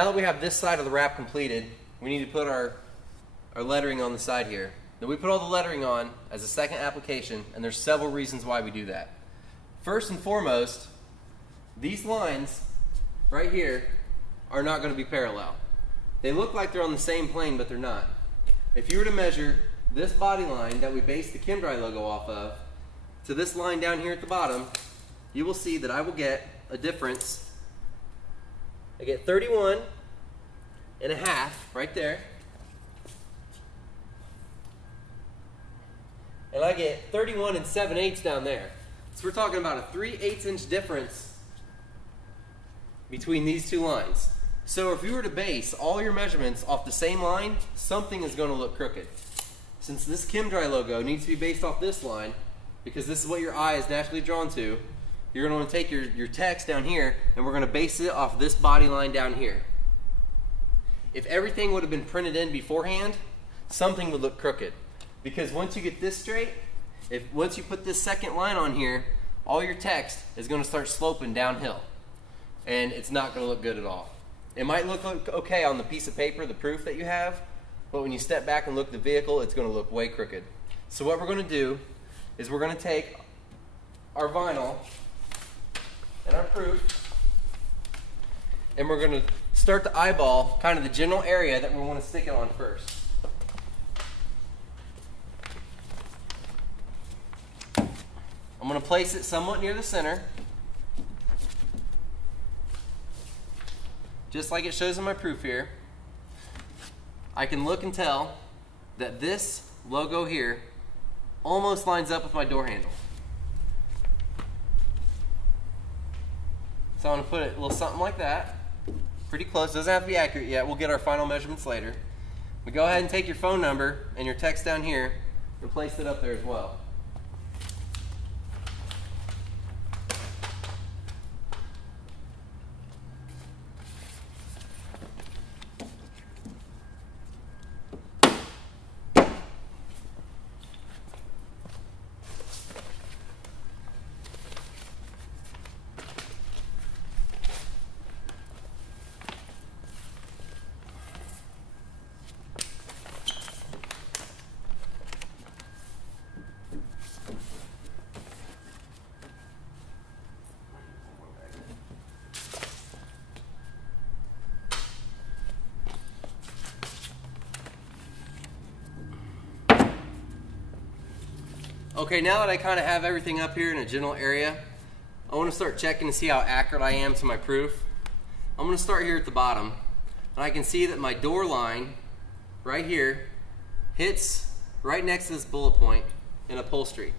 now that we have this side of the wrap completed, we need to put our lettering on the side here. Now we put all the lettering on as a second application, and there's several reasons why we do that. First and foremost, these lines right here are not going to be parallel. They look like they're on the same plane, but they're not. If you were to measure this body line that we based the Chem-Dry logo off of to this line down here at the bottom, you will see that I will get a difference. I get 31.5 right there. And I get 31 7/8 down there. So we're talking about a 3/8 inch difference between these two lines. So if you were to base all your measurements off the same line, something is going to look crooked. Since this Chem-Dry logo needs to be based off this line, because this is what your eye is naturally drawn to, you're going to want to take your text down here, and we're going to base it off this body line down here. If everything would have been printed in beforehand, something would look crooked. Because once you get this straight, once you put this second line on here, all your text is going to start sloping downhill. And it's not going to look good at all. It might look okay on the piece of paper, the proof that you have, but when you step back and look at the vehicle, it's going to look way crooked. So what we're going to do is we're going to take our vinyl and our proof, and we're going to start to eyeball kind of the general area that we want to stick it on first. I'm going to place it somewhat near the center, just like it shows in my proof here. I can look and tell that this logo here almost lines up with my door handle. So I'm going to put it a little something like that, pretty close. Doesn't have to be accurate yet. We'll get our final measurements later. But go ahead and take your phone number and your text down here and place it up there as well. Okay, now that I kind of have everything up here in a general area, I want to start checking to see how accurate I am to my proof. I'm going to start here at the bottom, and I can see that my door line right here hits right next to this bullet point in upholstery.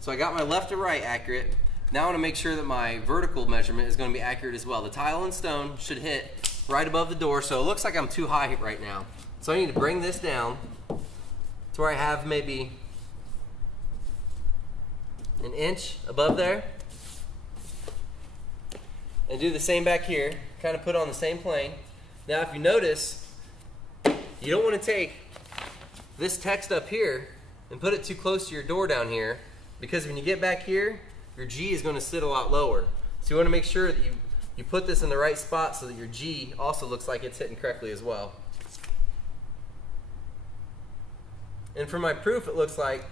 So I got my left to right accurate. Now I want to make sure that my vertical measurement is going to be accurate as well. The tile and stone should hit right above the door, so it looks like I'm too high right now. So I need to bring this down to where I have maybe an inch above there, and do the same back here, kind of put on the same plane. Now if you notice, you don't want to take this text up here and put it too close to your door down here, because when you get back here, your G is going to sit a lot lower. So you want to make sure that you put this in the right spot so that your G also looks like it's hitting correctly as well. And for my proof, it looks like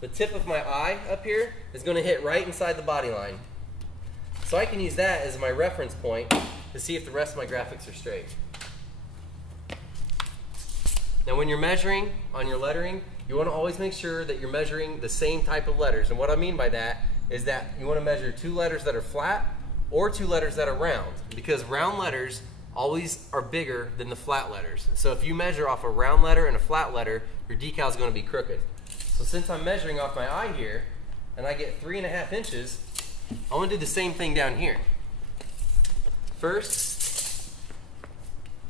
the tip of my eye up here is going to hit right inside the body line. So I can use that as my reference point to see if the rest of my graphics are straight. Now when you're measuring on your lettering, you want to always make sure that you're measuring the same type of letters. And what I mean by that is that you want to measure 2 letters that are flat or 2 letters that are round, because round letters always are bigger than the flat letters. So if you measure off a round letter and a flat letter, your decal is going to be crooked. So since I'm measuring off my eye here, and I get 3.5 inches, I'm going to do the same thing down here. First,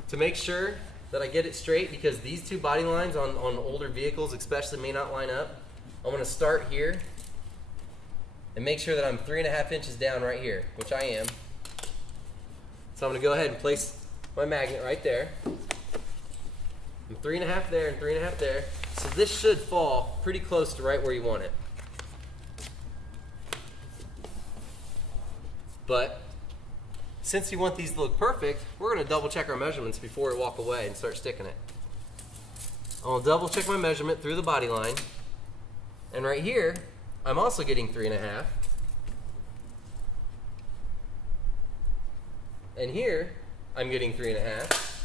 to make sure that I get it straight, because these 2 body lines on older vehicles especially may not line up, I'm going to start here and make sure that I'm 3.5 inches down right here, which I am. So I'm going to go ahead and place my magnet right there. I'm 3.5 there and 3.5 there. So this should fall pretty close to right where you want it. But since you want these to look perfect, we're going to double check our measurements before we walk away and start sticking it. I'll double check my measurement through the body line. And right here, I'm also getting 3.5. And here, I'm getting 3.5.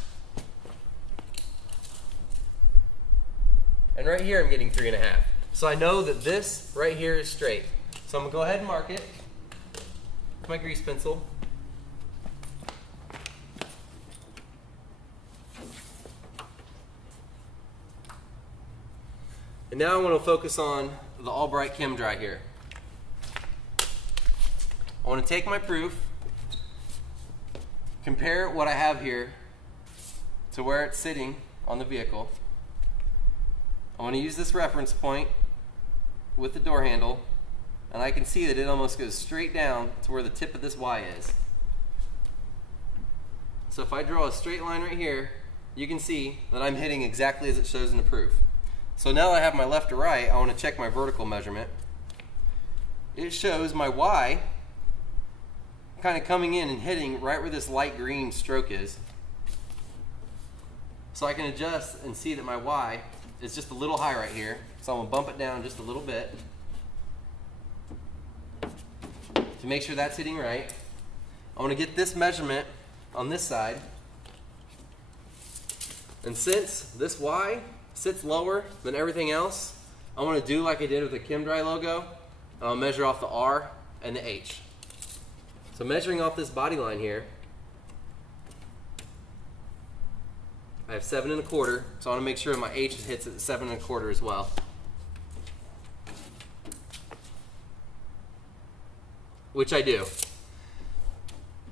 And right here, I'm getting 3.5. So I know that this right here is straight. So I'm going to go ahead and mark it with my grease pencil. And now I want to focus on the All-Bright Chem-Dry here. I want to take my proof, compare what I have here to where it's sitting on the vehicle. I want to use this reference point with the door handle, and I can see that it almost goes straight down to where the tip of this Y is. So if I draw a straight line right here, you can see that I'm hitting exactly as it shows in the proof. So now that I have my left to right, I want to check my vertical measurement. It shows my Y kind of coming in and hitting right where this light green stroke is. So I can adjust and see that my Y is just a little high right here. So I'm going to bump it down just a little bit to make sure that's hitting right. I want to get this measurement on this side. And since this Y sits lower than everything else, I want to do like I did with the Chem-Dry logo. I'll measure off the R and the H. So measuring off this body line here, I have 7.25, so I want to make sure my H hits at 7.25 as well. Which I do.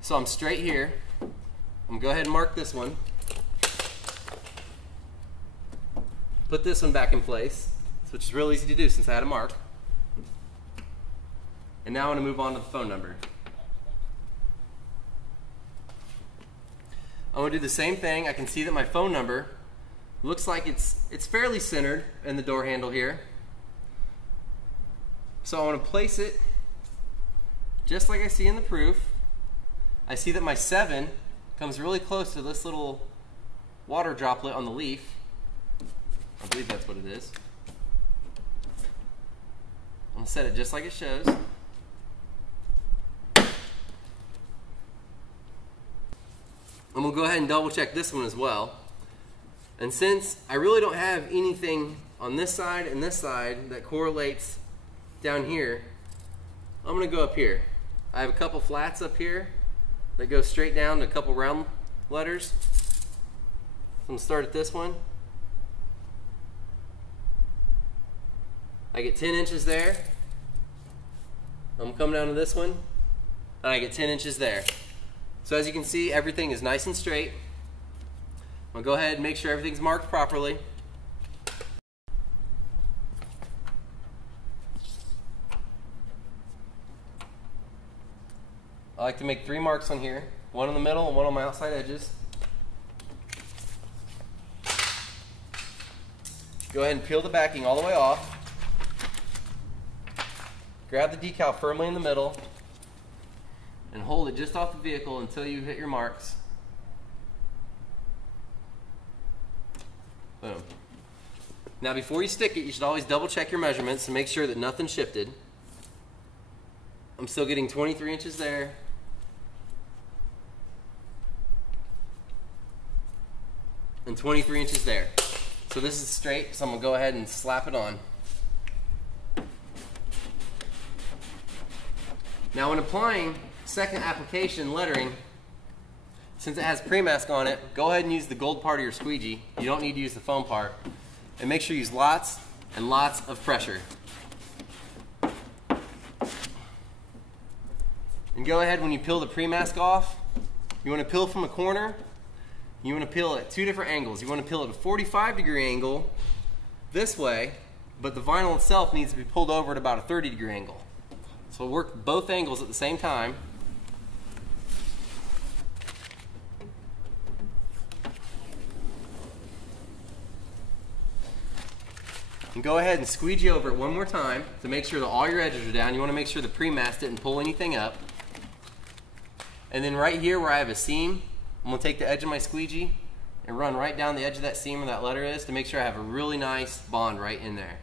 So I'm straight here. I'm going to go ahead and mark this one. Put this one back in place, which is real easy to do since I had a mark. And now I want to move on to the phone number. I want to do the same thing. I can see that my phone number looks like it's fairly centered in the door handle here. So I want to place it just like I see in the proof. I see that my 7 comes really close to this little water droplet on the leaf. I believe that's what it is. I'm going to set it just like it shows. I'm going to go ahead and double check this one as well. And since I really don't have anything on this side and this side that correlates down here, I'm going to go up here. I have a couple flats up here that go straight down to a couple round letters. I'm going to start at this one. I get 10 inches there. I'm coming down to this one, and I get 10 inches there. So as you can see, everything is nice and straight. I'm going to go ahead and make sure everything's marked properly. I like to make 3 marks on here, one in the middle and one on my outside edges. Go ahead and peel the backing all the way off. Grab the decal firmly in the middle and hold it just off the vehicle until you hit your marks. Boom. Now before you stick it, you should always double check your measurements to make sure that nothing shifted. I'm still getting 23 inches there. And 23 inches there. So this is straight, so I'm going to go ahead and slap it on. Now when applying second application lettering, since it has pre-mask on it, go ahead and use the gold part of your squeegee. You don't need to use the foam part. And make sure you use lots and lots of pressure. And go ahead, when you peel the pre-mask off, you want to peel from a corner. You want to peel at 2 different angles. You want to peel at a 45-degree angle this way, but the vinyl itself needs to be pulled over at about a 30-degree angle. So work both angles at the same time. And go ahead and squeegee over it one more time to make sure that all your edges are down. You want to make sure the pre-mask didn't pull anything up. And then right here where I have a seam, I'm going to take the edge of my squeegee and run right down the edge of that seam where that letter is to make sure I have a really nice bond right in there.